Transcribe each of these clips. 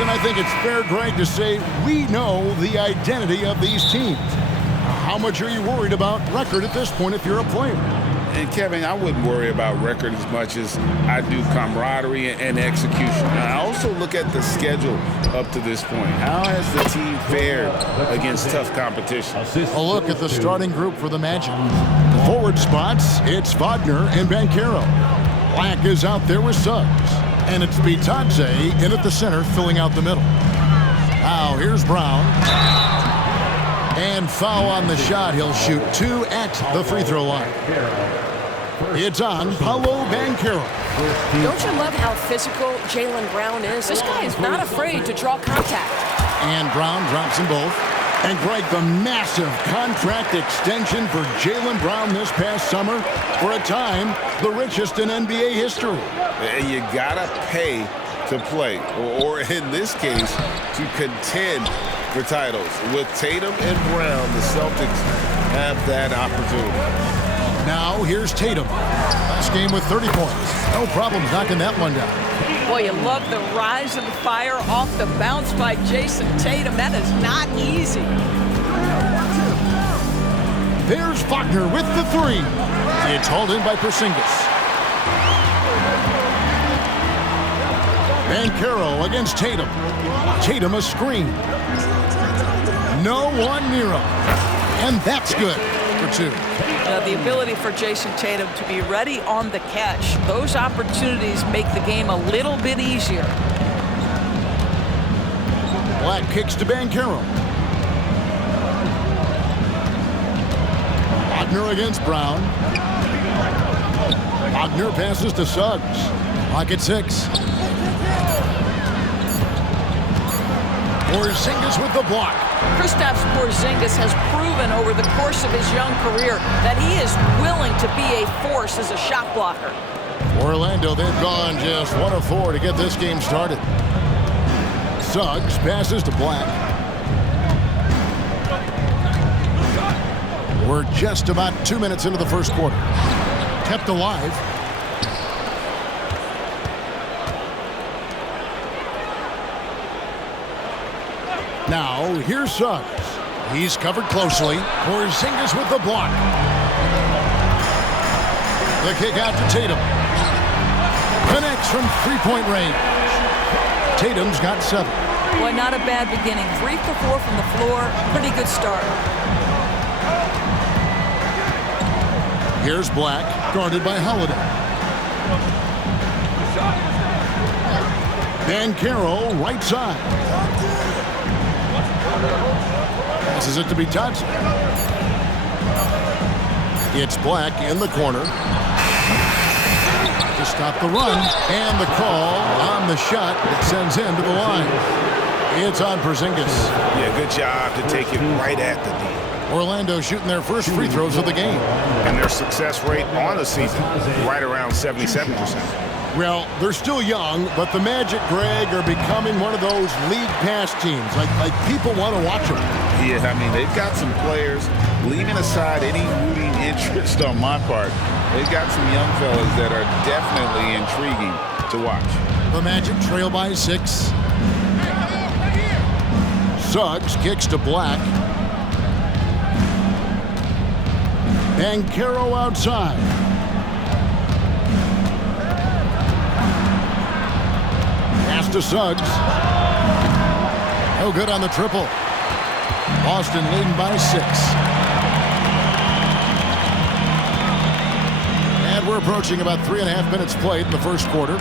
is, and I think it's fair, Greg, to say we know the identity of these teams. How much are you worried about record at this point if you're a player? And, Kevin, I wouldn't worry about record as much as I do camaraderie and execution. I also look at the schedule up to this point. How has the team fared against tough competition? A look at the starting group for the Magic. The forward spots, it's Wagner and Banchero. Black is out there with Suggs. And it's Bitadze in at the center, filling out the middle. Now, here's Brown. And foul on the shot. He'll shoot 2 at the free throw line. It's on Paolo Banchero. Don't you love how physical Jaylen Brown is? This guy is not afraid to draw contact. And Brown drops them both. And Greg, the massive contract extension for Jaylen Brown this past summer, for a time, the richest in NBA history. And you gotta pay to play, or in this case, to contend for titles. With Tatum and Brown, the Celtics have that opportunity. Now here's Tatum. Last game with 30 points. No problems knocking that one down. Boy, you love the rise and fire off the bounce by Jason Tatum. That is not easy. There's Wagner with the 3. It's hauled in by Porzingis. Banchero against Tatum. Tatum a screen. No one near him. And that's good for 2. The ability for Jason Tatum to be ready on the catch. Those opportunities make the game a little bit easier. Black kicks to Banchero. Wagner against Brown. Wagner passes to Suggs. Clock at 6. Porzingis with the block. Kristaps Porzingis has proven over the course of his young career that he is willing to be a force as a shot blocker. Orlando, they've gone just 1 of 4 to get this game started. Suggs passes to Black. We're just about 2 minutes into the first quarter. Kept alive. Now, here's Suggs. He's covered closely. Porzingis with the block. The kick out to Tatum. Connects from three-point range. Tatum's got 7. Boy, not a bad beginning. 3 for 4 from the floor. Pretty good start. Here's Black, guarded by Holiday. Banchero, right side. Passes it to Bitadze. It's Black in the corner. To stop the run. And the call on the shot that sends him to the line. It's on Porzingis. Yeah, good job to take it right at the D. Orlando shooting their first free throws of the game. And their success rate on the season, right around 77%. Well, they're still young, but the Magic, Greg, are becoming one of those league pass teams. Like people want to watch them. Yeah, I mean, they've got some players, leaving aside any rooting interest on my part, they've got some young fellas that are definitely intriguing to watch. The Magic trail by 6. Suggs kicks to Black. Banchero outside. Pass to Suggs. No good on the triple. Boston leading by 6. And we're approaching about 3.5 minutes played in the first quarter.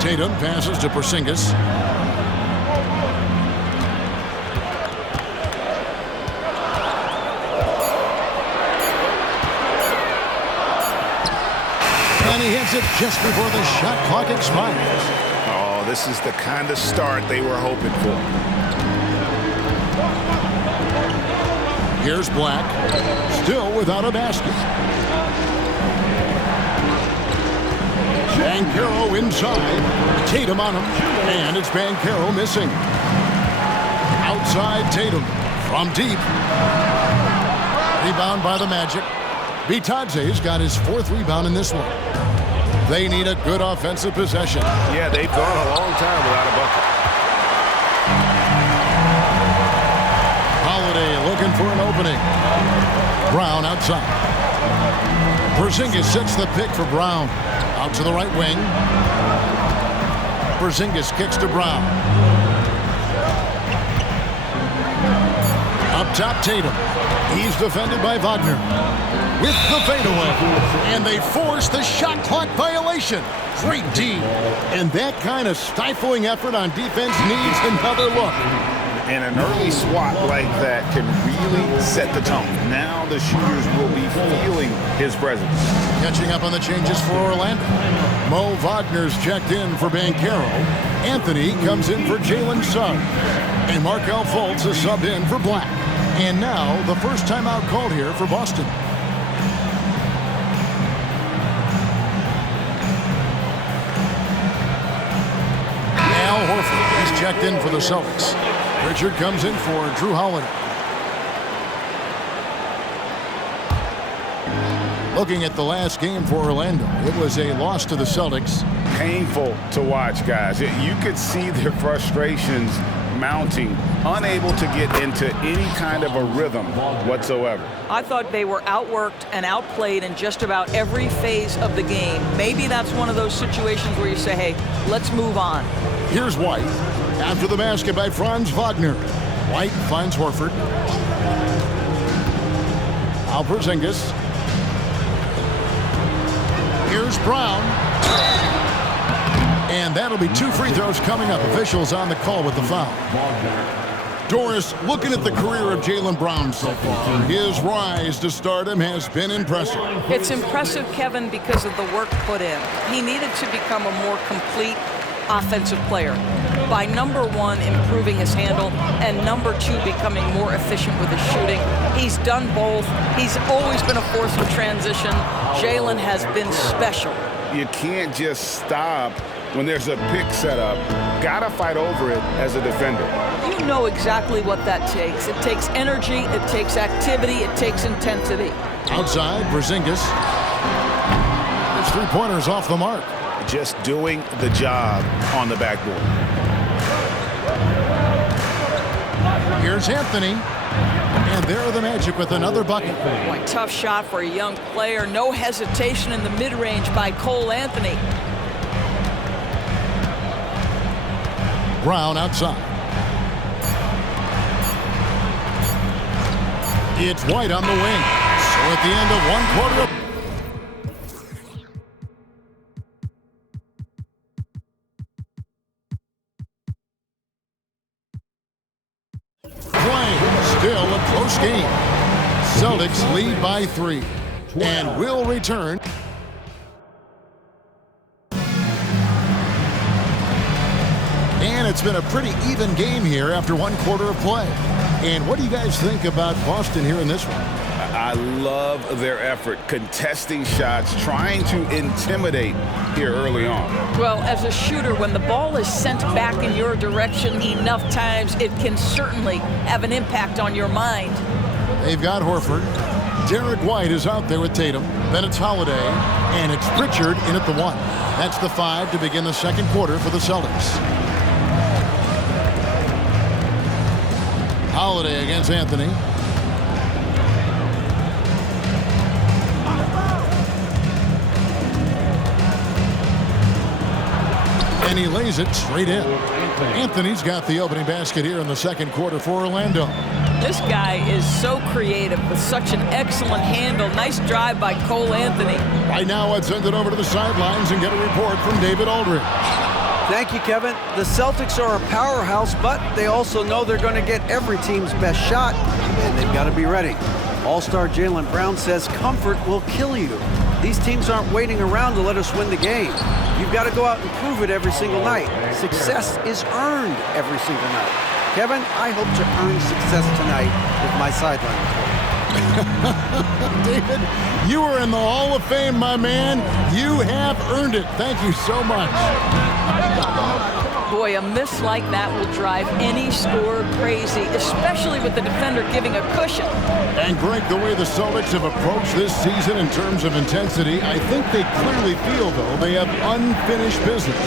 Tatum passes to Porzingis. And he hits it just before the shot clock expires. Oh, this is the kind of start they were hoping for. Here's Black, still without a basket. Banchero inside. Tatum on him, and it's Banchero missing. Outside Tatum from deep. Rebound by the Magic. Bitadze's got his 4th rebound in this one. They need a good offensive possession. Yeah, they've gone a long time without a bucket. Holiday looking for an opening. Brown outside. Porzingis sets the pick for Brown. Out to the right wing. Porzingis kicks to Brown. Up top, Tatum. He's defended by Wagner. With the fadeaway. And they force the shot clock violation. Great D. And that kind of stifling effort on defense needs another look. And an early swat like that can really set the tone. Now the shooters will be feeling his presence. Catching up on the changes for Orlando. Mo Wagner's checked in for Banchero. Anthony comes in for Jalen Suggs. And Markelle Fultz is subbed in for Black. And now the first timeout called here for Boston. Al Horford is checked in for the Celtics. Richard comes in for Drew Holiday. Looking at the last game for Orlando, it was a loss to the Celtics. Painful to watch, guys. You could see their frustrations mounting, unable to get into any kind of a rhythm whatsoever. I thought they were outworked and outplayed in just about every phase of the game. Maybe that's one of those situations where you say, hey, let's move on. Here's White. After the basket by Franz Wagner. White finds Horford. Al Porzingis. Here's Brown. And that'll be 2 free throws coming up. Officials on the call with the foul. Doris, looking at the career of Jaylen Brown so far, his rise to stardom has been impressive. It's impressive, Kevin, because of the work put in. He needed to become a more complete offensive player by, number one, improving his handle, and number two, becoming more efficient with his shooting. He's done both. He's always been a force for transition. Jaylen has been special. You can't just stop when there's a pick set up. Gotta fight over it as a defender. You know exactly what that takes. It takes energy, it takes activity, it takes intensity. Outside, Porzingis. His three-pointers off the mark. Just doing the job on the backboard. Here's Anthony. And there are the Magic with another bucket. Boy, tough shot for a young player. No hesitation in the mid-range by Cole Anthony. Brown outside. It's White on the wing. So at the end of one quarter. Still a close game. Celtics lead by 3 and will return. And it's been a pretty even game here after one quarter of play. And what do you guys think about Boston here in this one? I love their effort, contesting shots, trying to intimidate here early on. Well, as a shooter, when the ball is sent back in your direction enough times, it can certainly have an impact on your mind. They've got Horford. Derek White is out there with Tatum. Then it's Holiday, and it's Pritchard in at the 1. That's the 5 to begin the second quarter for the Celtics. Holiday against Anthony. And he lays it straight in. Anthony's got the opening basket here in the second quarter for Orlando. This guy is so creative with such an excellent handle. Nice drive by Cole Anthony. Right now, let's send it over to the sidelines and get a report from David Aldridge. Thank you, Kevin. The Celtics are a powerhouse, but they also know they're going to get every team's best shot, and they've got to be ready. All-star Jaylen Brown says comfort will kill you. These teams aren't waiting around to let us win the game. You've got to go out and prove it every single night. Success is earned every single night. Kevin, I hope to earn success tonight with my sideline report. David, you are in the Hall of Fame, my man. You have earned it. Thank you so much. Boy, a miss like that will drive any scorer crazy, especially with the defender giving a cushion. And Greg, the way the Celtics have approached this season in terms of intensity, I think they clearly feel, though, they have unfinished business.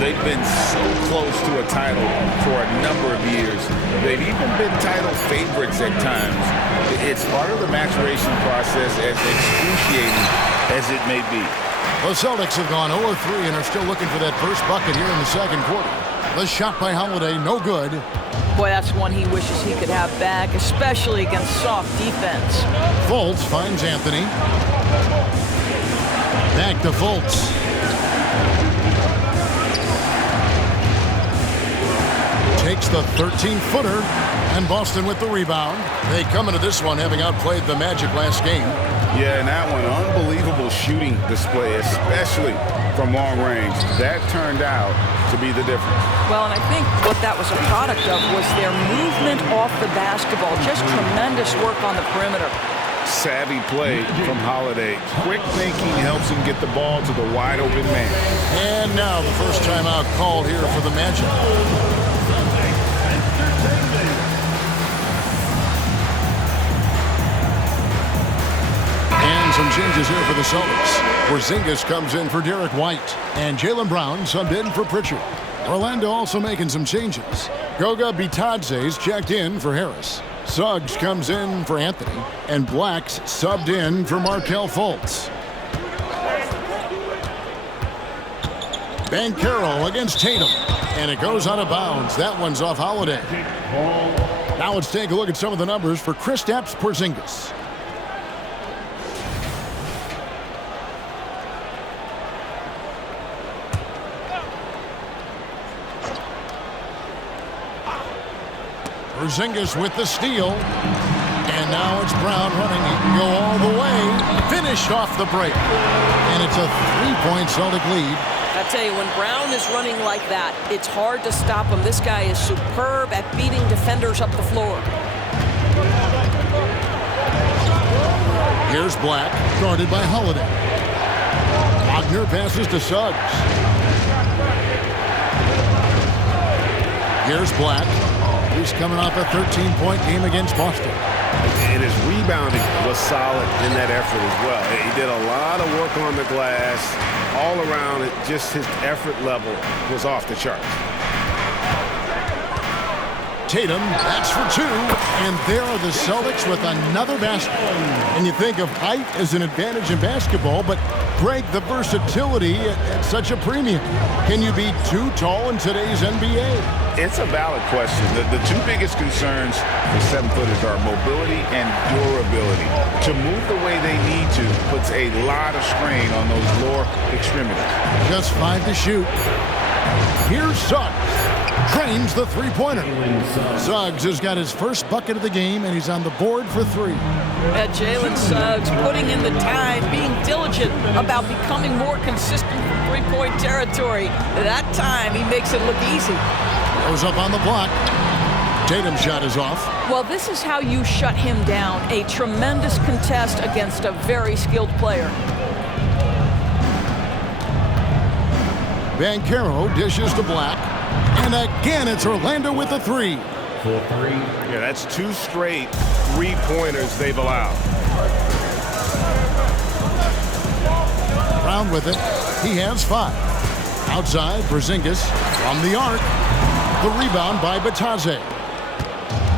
They've been so close to a title for a number of years. They've even been title favorites at times. It's part of the maturation process, as excruciating as it may be. The Celtics have gone 0-3 and are still looking for that first bucket here in the second quarter. The shot by Holiday, no good. Boy, that's one he wishes he could have back, especially against soft defense. Fultz finds Anthony. Back to Fultz. Takes the 13-footer, and Boston with the rebound. They come into this one having outplayed the Magic last game. Yeah, and that one, unbelievable shooting display, especially from long range. That turned out to be the difference. Well, and I think what that was a product of was their movement off the basketball. Just tremendous work on the perimeter. Savvy play from Holiday. Quick thinking helps him get the ball to the wide-open man. And now the first timeout called here for the Magic. Some changes here for the Celtics. Porzingis comes in for Derek White, and Jaylen Brown subbed in for Pritchard. Orlando also making some changes. Goga Bitadze's checked in for Harris. Suggs comes in for Anthony, and Black's subbed in for Markelle Fultz. Banchero against Tatum, and it goes out of bounds. That one's off Holiday. Now let's take a look at some of the numbers for Kristaps Porzingis. Porzingis with the steal. And now it's Brown running. He can go all the way. Finished off the break. And it's a three-point Celtic lead. I tell you, when Brown is running like that, it's hard to stop him. This guy is superb at beating defenders up the floor. Here's Black, guarded by Holiday. Wagner passes to Suggs. Here's Black. He's coming off a 13-point game against Boston. And his rebounding was solid in that effort as well. He did a lot of work on the glass. All around it, just his effort level was off the charts. Tatum, that's for two. And there are the Celtics with another basket. And you think of height as an advantage in basketball, but Greg, the versatility at such a premium. Can you be too tall in today's NBA? It's a valid question. The two biggest concerns for seven-footers are mobility and durability. To move the way they need to puts a lot of strain on those lower extremities. Just 5 to shoot. Here's Suggs. Drains the three-pointer. Suggs has got his first bucket of the game, and he's on the board for 3. Jalen Suggs putting in the time, being diligent about becoming more consistent from three-point territory. That time, he makes it look easy. Goes up on the block. Tatum's shot is off. Well, this is how you shut him down. A tremendous contest against a very skilled player. Banchero dishes to Black. And again, it's Orlando with the 3. Yeah, that's 2 straight three-pointers they've allowed. Brown with it. He has 5. Outside, Porzingis from the arc. The rebound by Bitadze.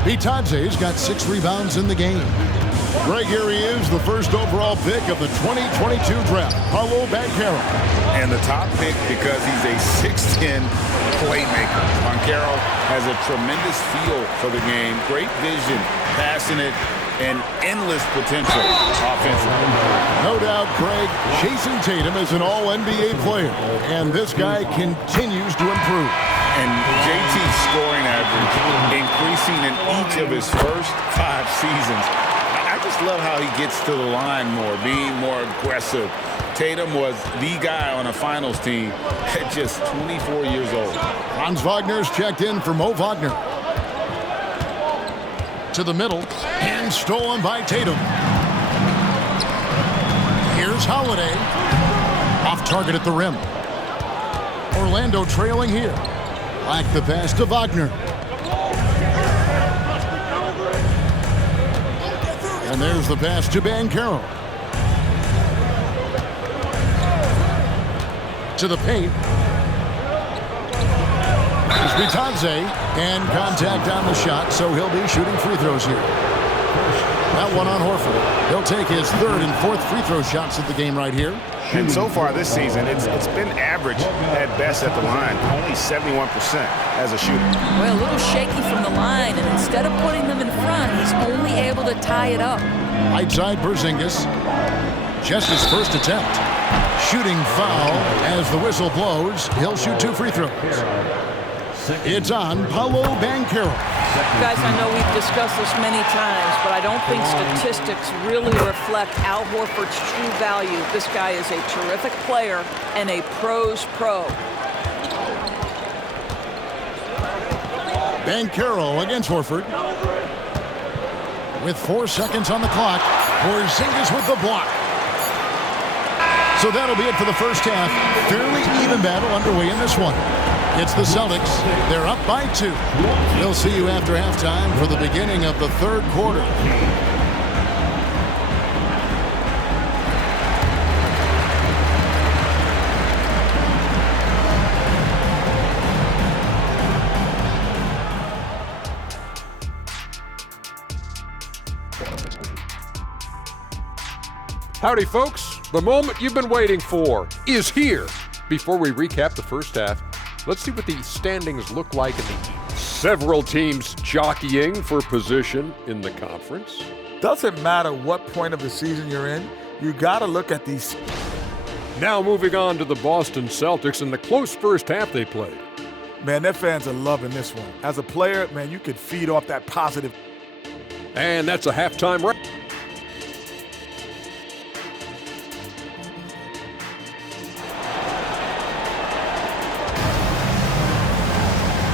Bitadze's got 6 rebounds in the game. Greg, here he is, the first overall pick of the 2022 draft, Paolo Banchero. And the top pick because he's a 6'10 playmaker. Banchero has a tremendous feel for the game, great vision, passing it, and endless potential offensively. No doubt, Greg, chasing Tatum as an all-NBA player. And this guy continues to improve. And JT's scoring average increasing in each of his first 5 seasons. I just love how he gets to the line more, being more aggressive. Tatum was the guy on a finals team at just 24 years old. Franz Wagner's checked in for Mo Wagner. To the middle, and stolen by Tatum. Here's Holiday. Off target at the rim. Orlando trailing here. Black the pass to Wagner. And there's the pass to Banchero. To the paint. It's Bitadze, and contact on the shot, so he'll be shooting free throws here. That one on Horford. He'll take his third and fourth free throw shots of the game right here. And so far this season, it's been average at best at the line, only 71% as a shooter. Well, a little shaky from the line, and instead of putting them in front, he's only able to tie it up. Right side Porzingis. Just his first attempt. Shooting foul as the whistle blows. He'll shoot 2 free throws. It's on Paolo Banchero. Guys, I know we've discussed this many times, but I don't think statistics really reflect Al Horford's true value. This guy is a terrific player and a pro's pro. Banchero against Horford. With 4 seconds on the clock, Porzingis with the block. So that'll be it for the first half. Fairly even battle underway in this one. It's the Celtics. They're up by 2. We'll see you after halftime for the beginning of the third quarter. Howdy, folks. The moment you've been waiting for is here. Before we recap the first half, let's see what the standings look like in the East. Several teams jockeying for position in the conference. Doesn't matter what point of the season you're in, you got to look at these. Now moving on to the Boston Celtics and the close first half they played. Man, their fans are loving this one. As a player, man, you could feed off that positive. And that's a halftime right.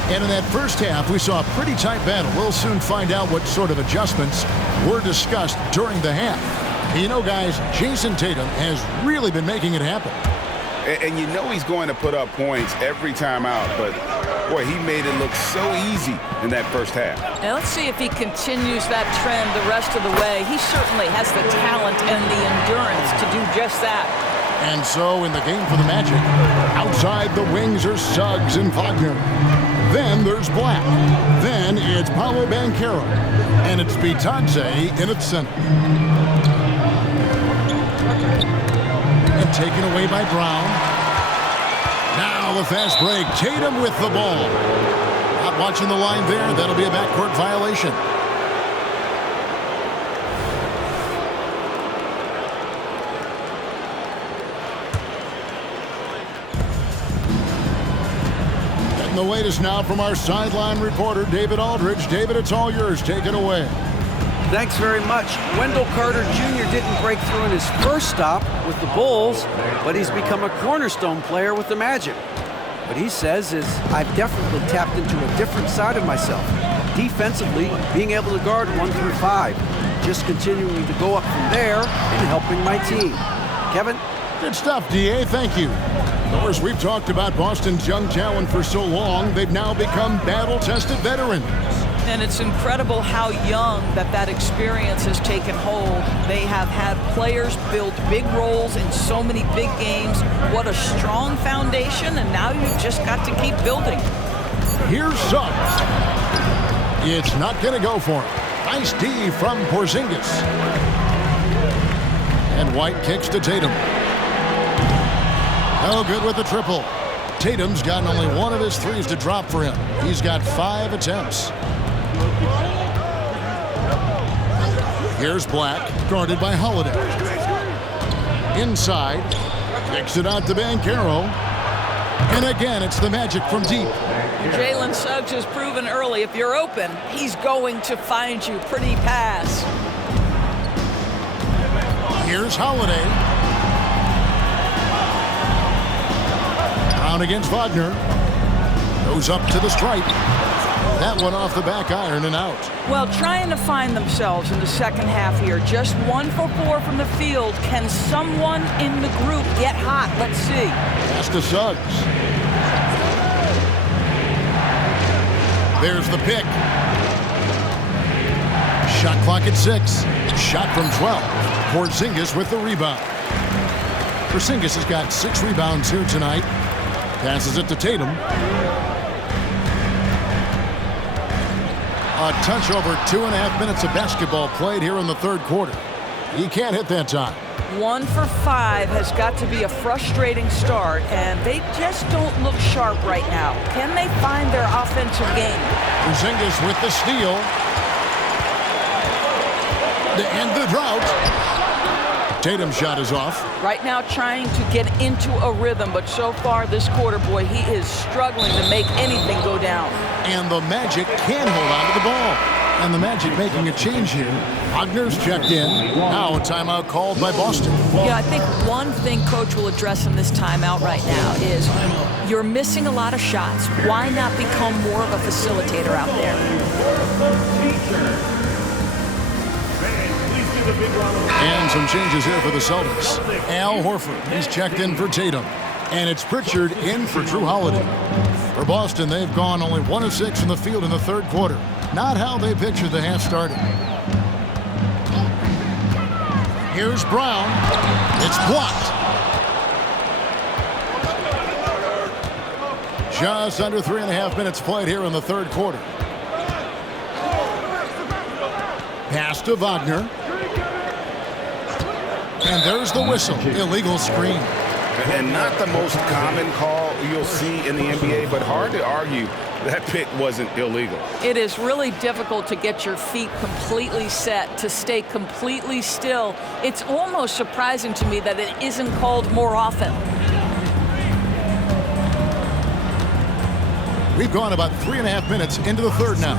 And in that first half, we saw a pretty tight battle. We'll soon find out what sort of adjustments were discussed during the half. You know, guys, Jason Tatum has really been making it happen. And you know he's going to put up points every time out, but boy, he made it look so easy in that first half. Now let's see if he continues that trend the rest of the way. He certainly has the talent and the endurance to do just that. And so in the game for the Magic, outside the wings are Suggs and Wagner. Then there's Black. Then it's Paolo Banchero. And it's Bitadze in its center. And taken away by Brown. Now the fast break. Tatum with the ball. Not watching the line there. That'll be a backcourt violation. The latest now from our sideline reporter, David Aldridge. David, it's all yours. Take it away. Thanks very much. Wendell Carter Jr. didn't break through in his first stop with the Bulls, but he's become a cornerstone player with the Magic. What he says is, I've definitely tapped into a different side of myself. Defensively, being able to guard 1 through 5. Just continuing to go up from there and helping my team. Kevin? Good stuff, D.A. Thank you. Of course, we've talked about Boston's young talent for so long. They've now become battle-tested veterans. And it's incredible how young that experience has taken hold. They have had players build big roles in so many big games. What a strong foundation, and now you've just got to keep building. Here's Suggs. It's not going to go for him. Nice D from Porzingis. And White kicks to Tatum. No good with the triple. Tatum's gotten only 1 of his threes to drop for him. He's got 5 attempts. Here's Black, guarded by Holiday. Inside, kicks it out to Banchero. And again, it's the Magic from deep. Jalen Suggs has proven early, if you're open, he's going to find you. Pretty pass. Here's Holiday. Brown against Wagner. Goes up to the stripe. That one off the back iron and out. Well, trying to find themselves in the second half here. Just 1 for 4 from the field. Can someone in the group get hot? Let's see. Pass to Suggs. There's the pick. Shot clock at 6. Shot from 12. Porzingis with the rebound. Porzingis has got 6 rebounds here tonight. Passes it to Tatum. A touch over 2.5 minutes of basketball played here in the third quarter. He can't hit that time. 1 for 5 has got to be a frustrating start, and they just don't look sharp right now. Can they find their offensive game? Porzingis with the steal. To end the drought. Tatum's shot is off. Right now trying to get into a rhythm, but so far this quarter, boy, he is struggling to make anything go down. And the Magic can hold on to the ball. And the Magic making a change here. Wagner's checked in. Now a timeout called by Boston. Yeah, I think one thing Coach will address in this timeout right now is you're missing a lot of shots. Why not become more of a facilitator out there? And some changes here for the Celtics. Al Horford, he's checked in for Tatum. And it's Pritchard in for Drew Holiday. For Boston, they've gone only 1 of 6 in the field in the third quarter. Not how they pictured the half started. Here's Brown. It's blocked. Just under 3.5 minutes played here in the third quarter. Pass to Wagner. And there's the whistle. Illegal screen. And not the most common call you'll see in the NBA, but hard to argue that pick wasn't illegal. It is really difficult to get your feet completely set, to stay completely still. It's almost surprising to me that it isn't called more often. We've gone about 3.5 minutes into the third now.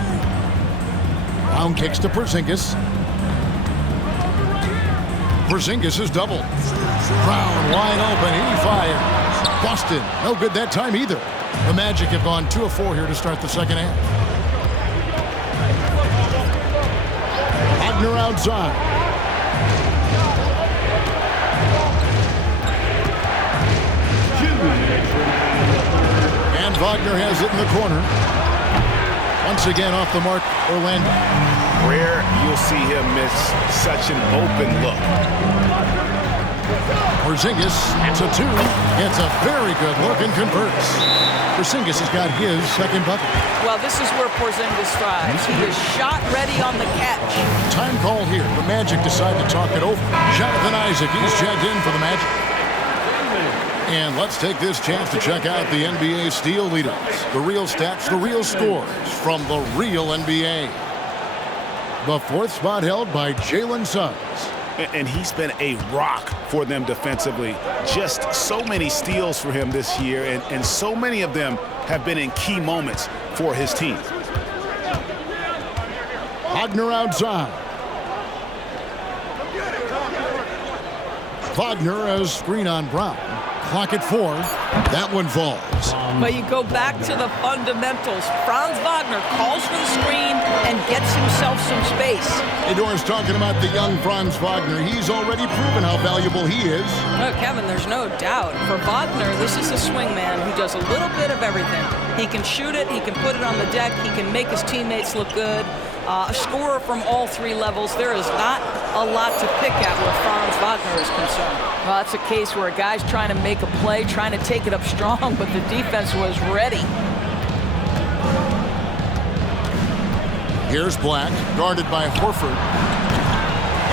Brown kicks to Porzingis. Porzingis is doubled. Brown wide open. He fires. Boston, no good that time either. The Magic have gone 2 of 4 here to start the second half. Wagner outside. And Wagner has it in the corner. Once again off the mark, Orlando. Rare you'll see him miss such an open look. Porzingis to 2. Gets a very good look and converts. Porzingis has got his second bucket. Well, this is where Porzingis thrives. He is shot ready on the catch. Time call here. The Magic decide to talk it over. Jonathan Isaac, he's checked in for the Magic. And let's take this chance to check out the NBA steal leaders. The real stats, the real scores from the real NBA. The 4th spot held by Jalen Suggs. And he's been a rock for them defensively. Just so many steals for him this year, and so many of them have been in key moments for his team. Wagner outside. Wagner has screen on Brown. Clock at 4. That one falls. But you go back to the fundamentals. Franz Wagner calls for the screen and gets himself some space. Ador's talking about the young Franz Wagner. He's already proven how valuable he is. No, Kevin, there's no doubt. For Wagner, this is a swingman who does a little bit of everything. He can shoot it, he can put it on the deck, he can make his teammates look good. A scorer from all 3 levels. There is not a lot to pick at where Franz Wagner is concerned. Well, that's a case where a guy's trying to make a play, trying to take it up strong, but the defense was ready. Here's Black, guarded by Horford.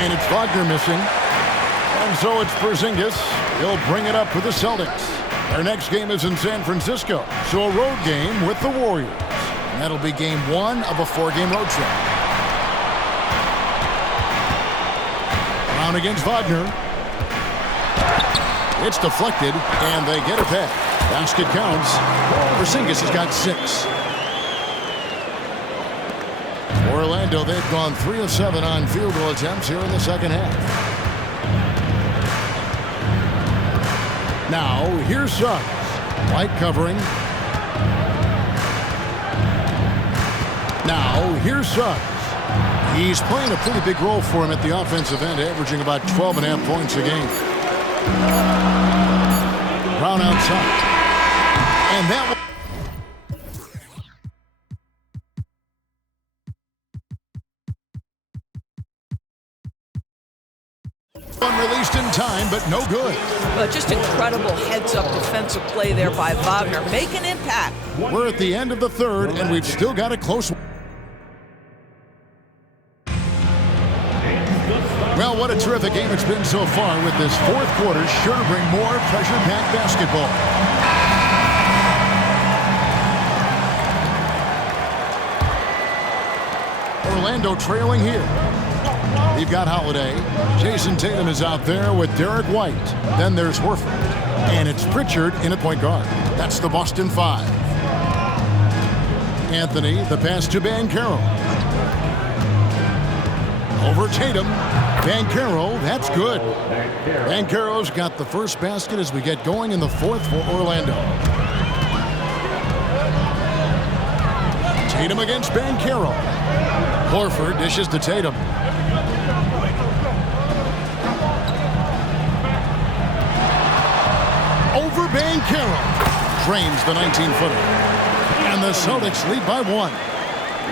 And it's Wagner missing. And so it's Porzingis. He'll bring it up for the Celtics. Their next game is in San Francisco, so a road game with the Warriors. And that'll be game 1 of a 4-game road trip. Brown against Wagner. It's deflected, and they get it back. Basket counts. Porzingis has got 6. Orlando, they've gone 3 of 7 on field goal attempts here in the second half. Now, here's Suggs. White covering. Now, here's Suggs. He's playing a pretty big role for him at the offensive end, averaging about 12.5 points a game. Brown outside. And that One released in time, but no good. Just incredible heads-up defensive play there by Wagner. Make an impact. We're at the end of the third, and we've still got a close one. Well, what a terrific game it's been so far, with this fourth quarter sure to bring more pressure-packed basketball. Orlando trailing here. We've got Holiday. Jason Tatum is out there with Derek White. Then there's Horford. And it's Pritchard in at point guard. That's the Boston Five. Anthony, the pass to Banchero. Over Tatum. Banchero, that's good. Banchero's got the first basket as we get going in the fourth for Orlando. Tatum against Banchero. Horford dishes to Tatum. Over Banchero. Drains the 19-footer. And the Celtics lead by 1.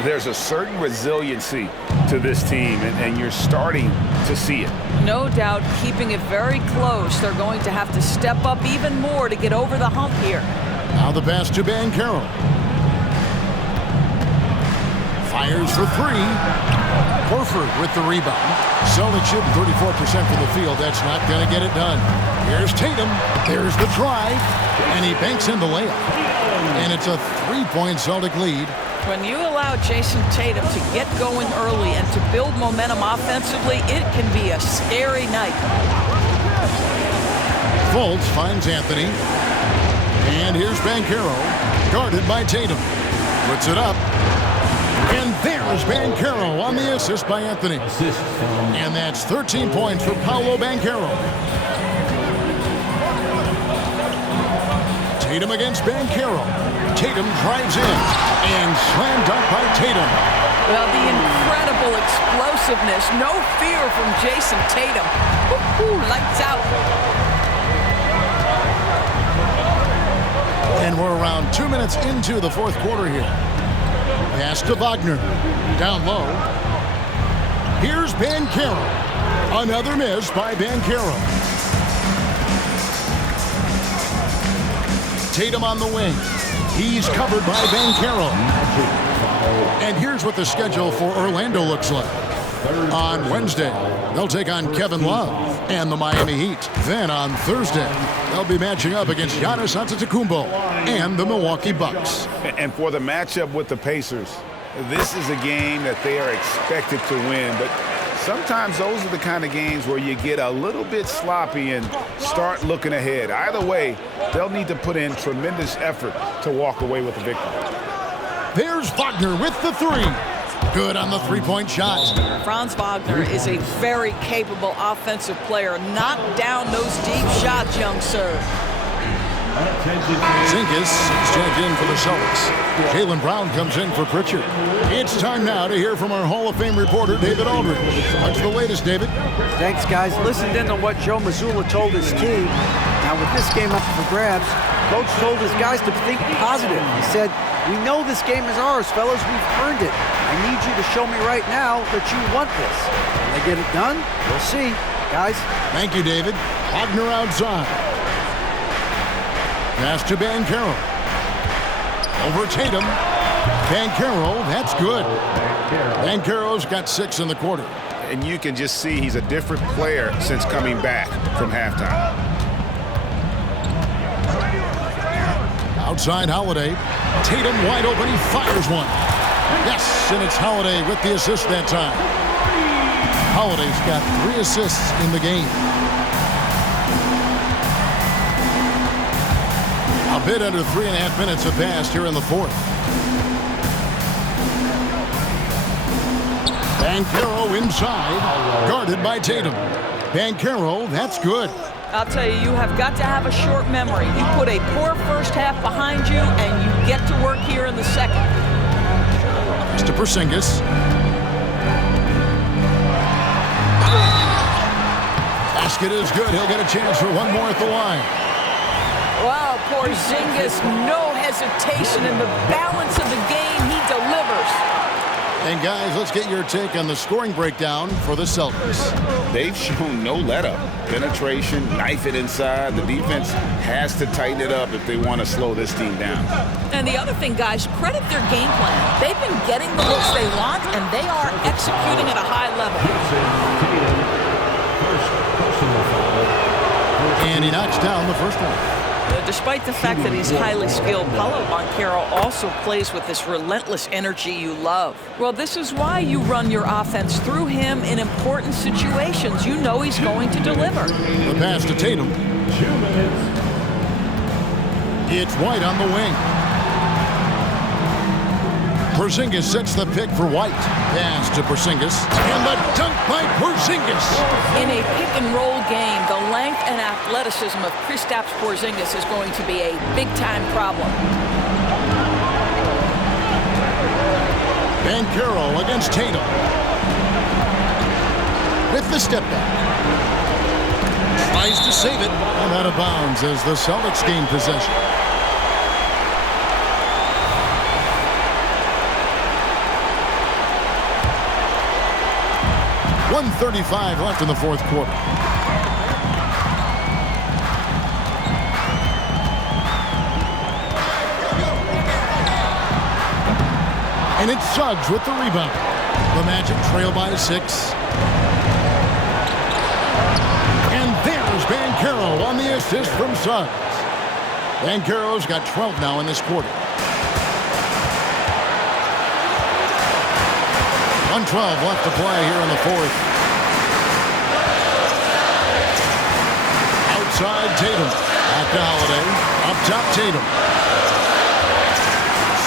There's a certain resiliency to this team, and you're starting to see it. No doubt, keeping it very close. They're going to have to step up even more to get over the hump here. Now the pass to Banchero. Fires for three. Horford with the rebound. Celtics shooting 34% from the field. That's not going to get it done. Here's Tatum. There's the drive. And he banks in the layup. And it's a three-point Celtic lead. When you allow Jason Tatum to get going early and to build momentum offensively, it can be a scary night. Fultz finds Anthony. And here's Banchero, guarded by Tatum. Puts it up. And there's Banchero on the assist by Anthony. And that's 13 points for Paolo Banchero. Tatum against Banchero. Tatum drives in and slam dunk by Tatum. Well, the incredible explosiveness, no fear from Jason Tatum. Lights out. And we're around 2 minutes into the fourth quarter here. Pass to Wagner. Down low. Here's Banchero. Another miss by Banchero. Tatum on the wing. He's covered by Banchero. And here's what the schedule for Orlando looks like. On Wednesday, they'll take on Kevin Love and the Miami Heat. Then on Thursday, they'll be matching up against Giannis Antetokounmpo and the Milwaukee Bucks. And for the matchup with the Pacers, this is a game that they are expected to win, but sometimes those are the kind of games where you get a little bit sloppy and start looking ahead. Either way, they'll need to put in tremendous effort to walk away with the victory. There's Wagner with the three. Good on the three-point shot. Franz Wagner is a very capable offensive player. Knock down those deep shots, young sir. Zinkas is checked in for the Celtics. Jaylen Brown comes in for Pritchard. It's time now to hear from our Hall of Fame reporter, David Aldridge. What's the latest, David? Thanks, guys. Listened in on what Joe Mazzulla told his team. Now, with this game up for grabs, Coach told his guys to think positive. He said, "We know this game is ours, fellas. We've earned it. I need you to show me right now that you want this." When they get it done, we'll see. Guys. Thank you, David. Wagner outside. Pass to Banchero. Over Tatum. Banchero, that's good. Banchero's got 6 in the quarter. And you can just see he's a different player since coming back from halftime. Outside Holiday. Tatum wide open. He fires one. Yes, and it's Holiday with the assist that time. Holiday's got 3 assists in the game. A bit under 3.5 minutes have passed here in the fourth. Banchero inside, guarded by Tatum. Banchero, that's good. I'll tell you, you have got to have a short memory. You put a poor first half behind you, and you get to work here in the second. Mr. Porzingis. Basket is good. He'll get a chance for one more at the line. Wow, Porzingis, no hesitation in the balance of the game. He delivers. And guys, let's get your take on the scoring breakdown for the Celtics. They've shown no let-up. Penetration, knife it inside. The defense has to tighten it up if they want to slow this team down. And the other thing, guys, credit their game plan. They've been getting the looks they want, and they are executing at a high level. And he knocks down the first one. Despite the fact that he's highly skilled, Paolo also plays with this relentless energy you love. Well, this is why you run your offense through him in important situations. You know he's going to deliver. The pass to Tatum. It's White on the wing. Porzingis sets the pick for White. Pass to Porzingis. And the dunk by Porzingis. In a pick-and-roll game, the length and athleticism of Kristaps Porzingis is going to be a big-time problem. Banchero against Tatum. With the step back. Tries to save it. And out of bounds as the Celtics gain possession. .135 left in the fourth quarter. And it's Suggs with the rebound. The Magic trail by 6. And there's Banchero on the assist from Suggs. Banchero's got 12 now in this quarter. 1:12 left to play here in the fourth. Outside Tatum. Back to Holiday. Up top Tatum.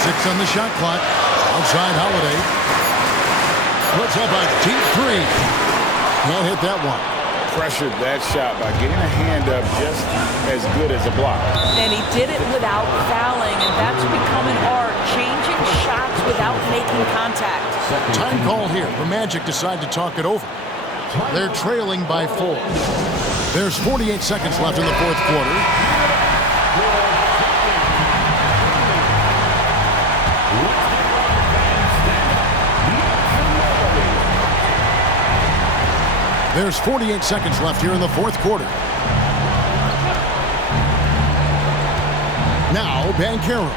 6 on the shot clock. Outside Holiday. Puts up a deep 3. Can't hit that one. Pressured that shot by getting a hand up just as good as a block. And he did it without fouling, and that's become an art, changing shots without making contact. Time call here. The Magic decide to talk it over. They're trailing by 4. There's 48 seconds left in the fourth quarter. There's 48 seconds left here in the fourth quarter. Now Banchero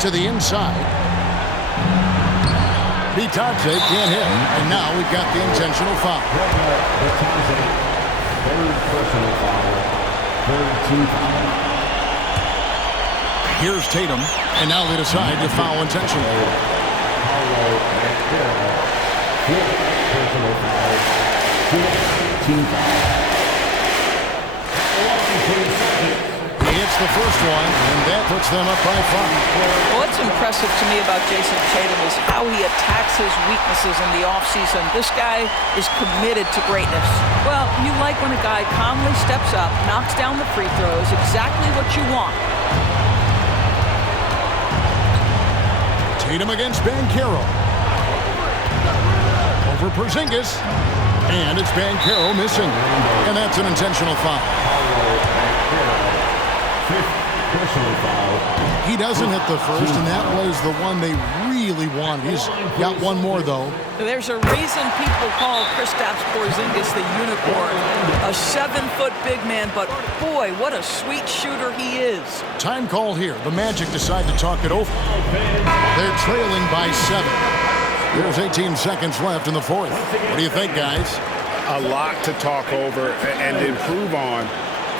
to the inside. Bitadze can't hit, and now we've got the intentional foul. Third personal foul. Third team foul. Here's Tatum, and now they decide to foul intentionally. Paolo personal foul. Team foul. He hits the first one, and that puts them up by 5. What's impressive to me about Jason Tatum is how he attacks his weaknesses in the offseason. This guy is committed to greatness. Well, you like when a guy calmly steps up, knocks down the free throws, exactly what you want. Tatum against Banchero. Over Porzingis. And it's Banchero missing. And that's an intentional foul. He doesn't hit the first, and that was the one they really wanted. He's got one more, though. There's a reason people call Kristaps Porzingis the unicorn. A 7-foot big man, but boy, what a sweet shooter he is. Time call here. The Magic decide to talk it over. They're trailing by 7. There's 18 seconds left in the fourth. What do you think, guys? A lot to talk over and improve on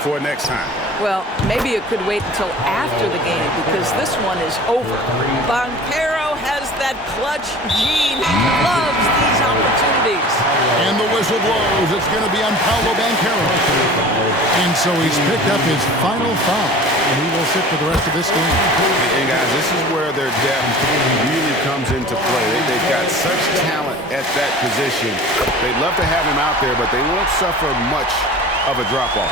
for next time. Well, maybe it could wait until after the game because this one is over. Banchero has that clutch gene. He loves these opportunities. And the whistle blows. It's going to be on Paolo Banchero. And so he's picked up his final foul, and he will sit for the rest of this game. And guys, this is where their depth really comes into play. They've got such talent at that position. They'd love to have him out there, but they won't suffer much of a drop-off.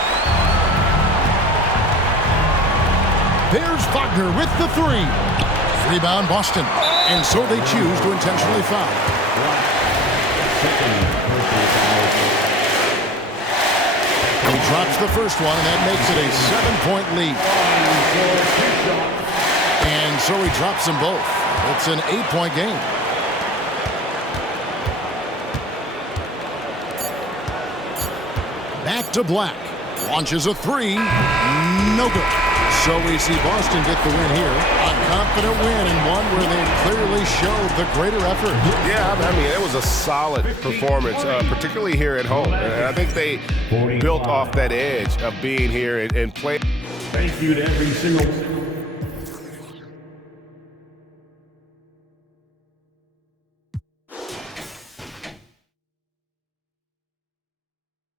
There's Wagner with the 3. Rebound Boston. And so they choose to intentionally foul. He drops the first one, and that makes it a 7-point lead. And so he drops them both. It's an 8-point game. to Black. Launches a three. No good. So we see Boston get the win here. A confident win and one where they clearly showed the greater effort. Yeah, I mean, it was a solid performance, particularly here at home. And I think they built off that edge of being here and playing. Thank you to every single